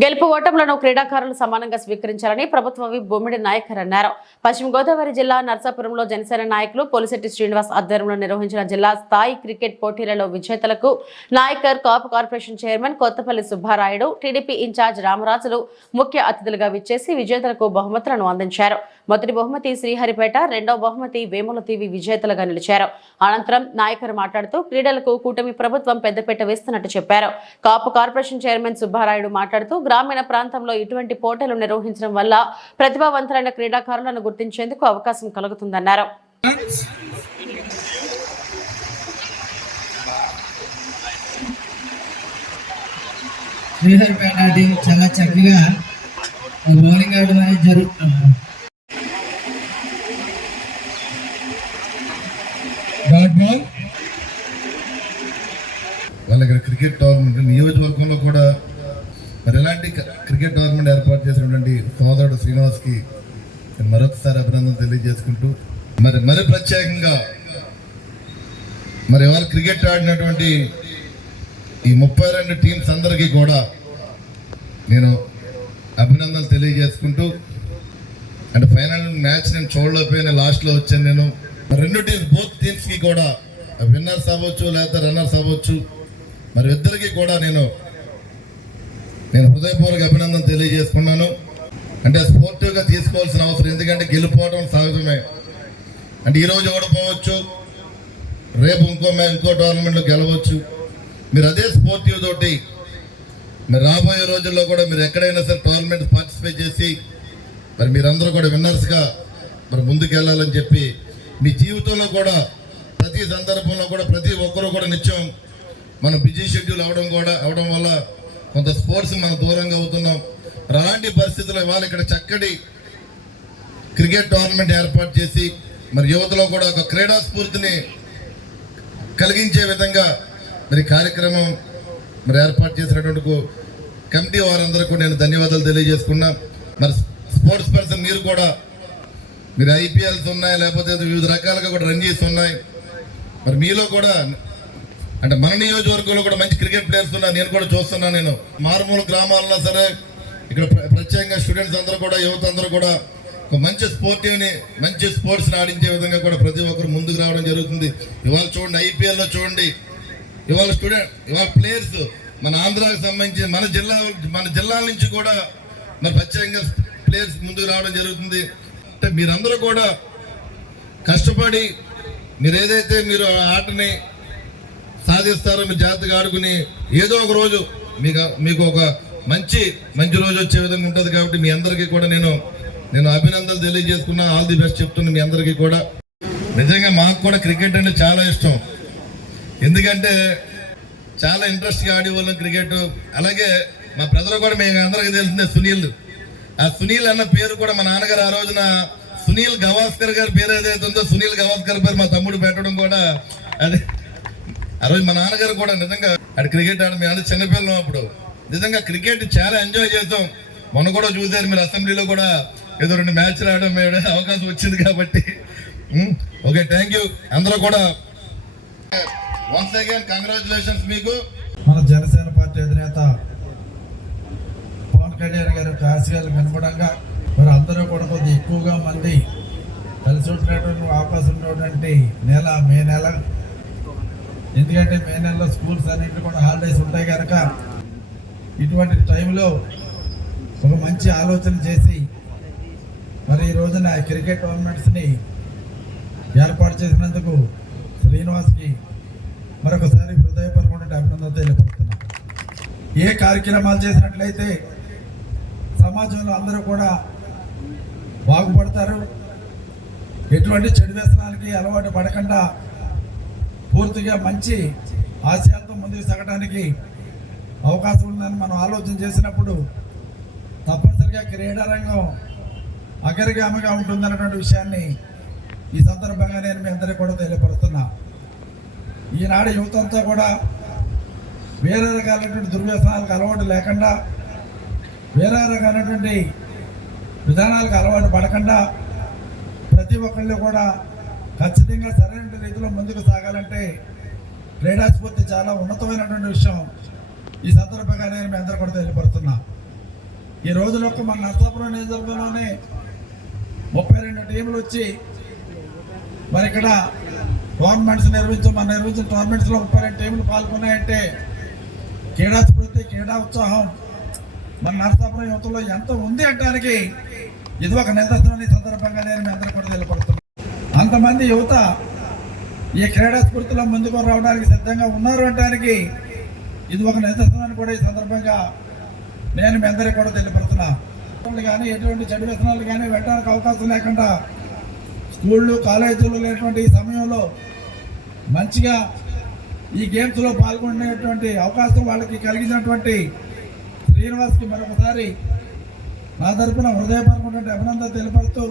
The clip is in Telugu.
గెలుపు ఓటములను క్రీడాకారులు సమానంగా స్వీకరించాలని ప్రభుత్వ విప్ బొమ్మిడి నాయకర్ అన్నారు. పశ్చిమ గోదావరి జిల్లా నర్సాపురంలో జనసేన నాయకులు పోలిశెట్టి శ్రీనివాస్ ఆధ్వర్యంలో నిర్వహించిన జిల్లా స్థాయి క్రికెట్ పోటీలలో విజేతలకు Nayakar Kapu corporation chairman Kothapalli Subbarayudu, TDP incharge రామరాజులు ముఖ్య అతిథులుగా విచ్చేసి విజేతలకు బహుమతులను అందించారు. మొదటి బహుమతి శ్రీహరిపేట, రెండవ బహుమతి వేముల తీవి విజేతలుగా నిలిచారు. అనంతరం నాయకర్ మాట్లాడుతూ క్రీడలకు కూటమి ప్రభుత్వం పెద్దపీట వేస్తున్నట్టు చెప్పారు. కాపు కార్పొరేషన్ చైర్మన్ సుబ్బారాయుడు మాట్లాడుతూ గ్రామీణ ప్రాంతంలో ఇటువంటి పోటీలు నిర్వహించడం వల్ల ప్రతిభావంతులైన క్రీడాకారులను గుర్తించేందుకు అవకాశం కలుగుతుందన్నారు. చాలా చక్కగా బౌలింగ్ ఆడడం అనేది జరుగుతుంది. వాళ్ళకి క్రికెట్ టోర్నమెంట్ నియోజకవర్గంలో కూడా మరి ఎలాంటి క్రికెట్ టోర్నమెంట్ ఏర్పాటు చేసినటువంటి సోదరుడు శ్రీనివాస్కి మరొకసారి అభినందన తెలియజేసుకుంటూ మరి ప్రత్యేకంగా మరి వాళ్ళు క్రికెట్ ఆడినటువంటి ఈ 32 టీమ్స్ అందరికీ కూడా నేను అభినందనలు తెలియజేసుకుంటూ అంటే ఫైనల్ మ్యాచ్ నేను చూడలేకపోయినా లాస్ట్లో వచ్చాను. నేను రెండు టీమ్స్ బోత్ టీమ్స్కి కూడా విన్నర్స్ అవ్వచ్చు లేకపోతే రన్నర్స్ అవ్వచ్చు, మరి ఇద్దరికి కూడా నేను హృదయపూర్వక అభినందన తెలియజేసుకున్నాను. అంటే స్పోర్టివ్గా తీసుకోవాల్సిన అవసరం, ఎందుకంటే గెలిపోవడం సహజమే. అంటే ఈరోజు ఓడిపోవచ్చు, రేపు ఇంకో టోర్నమెంట్లో గెలవచ్చు. మీరు అదే స్పోర్టివ్ తోటి మరి రాబోయే రోజుల్లో కూడా మీరు ఎక్కడైనా సరే టోర్నమెంట్ పార్టిసిపేట్ చేసి మరి మీరందరూ కూడా విన్నర్స్గా మరి ముందుకు వెళ్ళాలని చెప్పి మీ జీవితంలో కూడా ప్రతి సందర్భంలో కూడా ప్రతి ఒక్కరూ కూడా నిత్యం మనం బిజీ షెడ్యూల్ అవడం వల్ల కొంత స్పోర్ట్స్ మనం దూరంగా అవుతున్నాం. అలాంటి పరిస్థితుల్లో ఇవాళ ఇక్కడ చక్కటి క్రికెట్ టోర్నమెంట్ ఏర్పాటు చేసి మరి యువతలో కూడా ఒక క్రీడా స్ఫూర్తిని కలిగించే విధంగా మరి కార్యక్రమం మరి ఏర్పాటు చేసినటువంటి కమిటీ వారందరికీ నేను ధన్యవాదాలు తెలియజేసుకున్నా. మరి స్పోర్ట్స్ పర్సన్ మీరు ఐపీఎల్స్ ఉన్నాయి, లేకపోతే వివిధ రకాలుగా కూడా రంజీస్ ఉన్నాయి. మరి మీలో కూడా అంటే మన నియోజకవర్గంలో కూడా మంచి క్రికెట్ ప్లేయర్స్ ఉన్నారు, నేను కూడా చూస్తున్నాను. నేను మారుమూల గ్రామాల్లో సరే ఇక్కడ ప్రత్యేకంగా స్టూడెంట్స్ అందరూ కూడా యువత అందరూ కూడా ఒక మంచి మంచి స్పోర్ట్స్ని ఆడించే విధంగా కూడా ప్రతి ఒక్కరు ముందుకు రావడం జరుగుతుంది. ఇవాళ చూడండి, ఐపీఎల్లో చూడండి, ఇవాళ ప్లేయర్స్ మన ఆంధ్రాకి సంబంధించి మన జిల్లాల నుంచి కూడా మరి ప్రత్యేకంగా ప్లేయర్స్ ముందుకు రావడం జరుగుతుంది. అంటే మీరందరూ కూడా కష్టపడి మీరు ఏదైతే మీరు ఆటని సాధిస్తారో మీరు జాగ్రత్తగా ఆడుకుని ఏదో ఒక రోజు మీకు ఒక మంచి రోజు వచ్చే విధంగా ఉంటుంది. కాబట్టి మీ అందరికీ కూడా నేను అభినందనలు తెలియజేసుకున్నా, ఆల్ ది బెస్ట్ చెప్తున్నా మీ అందరికీ కూడా. నిజంగా మాకు కూడా క్రికెట్ అంటే చాలా ఇష్టం, ఎందుకంటే చాలా ఇంట్రెస్ట్గా ఆడేవాళ్ళం క్రికెట్. అలాగే మా బ్రదర్ కూడా మేము అందరికీ తెలిసిందే సునీల్. ఆ సునీల్ అన్న పేరు కూడా మా నాన్నగారు ఆ రోజున సునీల్ గవాస్కర్ గారి పేరు ఏదైతే ఉందో సునీల్ గవాస్కర్ పేరు మా తమ్ముడు పెట్టడం కూడా అదే ఆ రోజు మా నాన్నగారు కూడా నిజంగా క్రికెట్ ఆడడం మేము అంటే చిన్నపిల్లలం అప్పుడు నిజంగా క్రికెట్ చాలా ఎంజాయ్ చేస్తాం. మొన్న కూడా చూసారు మీరు అసెంబ్లీలో కూడా ఏదో 2 మ్యాచ్లు ఆడడం అవకాశం వచ్చింది కాబట్టి. ఓకే, థ్యాంక్ యూ అందరూ కూడా. వన్స్ అగైన్ కంగ్రాచులేషన్స్ మీకు. మన జనసేన పార్టీ అధినేత పవన్ కళ్యాణ్ గారి ఆశయాలు వినపడంగా మరి అందరూ కూడా కొద్దిగా ఎక్కువగా మంది కలిసి ఉండేటువంటి అవకాశం ఉన్నటువంటి నెల మే నెల. ఎందుకంటే మే నెలలో స్కూల్స్ అన్నింటి కూడా హాలిడేస్ ఉంటాయి కనుక ఇటువంటి టైంలో ఒక మంచి ఆలోచన చేసి మరి ఈ రోజున క్రికెట్ టోర్నమెంట్స్ని ఏర్పాటు చేసినందుకు శ్రీనివాస్కి మరొకసారి హృదయపూర్వక అభినందనలు తెలియపడుతున్నాం. ఏ కార్యక్రమాలు చేసినట్లయితే సమాజంలో అందరూ కూడా బాగుపడతారు, ఎటువంటి చెడు వ్యసనాలకి అలవాటు పడకుండా పూర్తిగా మంచి ఆశయాలతో ముందుకు సాగడానికి అవకాశం ఉందని మనం ఆలోచన చేసినప్పుడు తప్పనిసరిగా క్రీడా రంగం అగ్రగామిగా ఉంటుందన్నటువంటి విషయాన్ని ఈ సందర్భంగా నేను మీ అందరికీ కూడా తెలియపరుస్తున్నా. ఈనాడు యువతంతా కూడా వేరే రకాలైనటువంటి దుర్వ్యసనాలకు అలవాటు లేకుండా, వేరే రకాలైనటువంటి విధానాలకు అలవాటు పడకుండా ప్రతి ఒక్కళ్ళు కూడా ఖచ్చితంగా సరైన రీతిలో ముందుకు సాగాలంటే క్రీడా స్ఫూర్తి చాలా ఉన్నతమైనటువంటి విషయం. ఈ సందర్భంగా నేను మీ అందరూ కూడా తెలియపరుస్తున్నా. ఈ రోజులకు మన నర్సాపురం నియోజకవర్గంలోనే 32 టీములు వచ్చి మరి ఇక్కడ టోర్నమెంట్స్ మనం నిర్వహించిన టోర్నమెంట్స్లో 32 టీములు పాల్గొన్నాయంటే క్రీడా స్ఫూర్తి, క్రీడా ఉత్సాహం మన నర్సాపురం యువతలో ఎంత ఉంది అంటానికి ఇది ఒక నిదర్శనం. సందర్భంగా నేను మీ అందరూ కూడా తెలియపడుతున్నాను. అంతమంది యువత ఈ క్రీడా స్ఫూర్తిలో ముందుకు రావడానికి సిద్ధంగా ఉన్నారు అంటానికి ఇది ఒక నిదర్శనాన్ని కూడా ఈ సందర్భంగా నేను మీ అందరికీ కూడా తెలియపడుతున్నా. కానీ ఎటువంటి చెడు వ్యసనాలు కానీ వెళ్ళడానికి అవకాశం లేకుండా స్కూళ్ళు కాలేజీలు లేనటువంటి ఈ సమయంలో మంచిగా ఈ గేమ్స్లో పాల్గొనేటువంటి అవకాశం వాళ్ళకి కలిగినటువంటి శ్రీనివాస్కి మరొకసారి నా తరపున హృదయపూర్వకమైనటువంటి అభినందన తెలియపరుస్తూ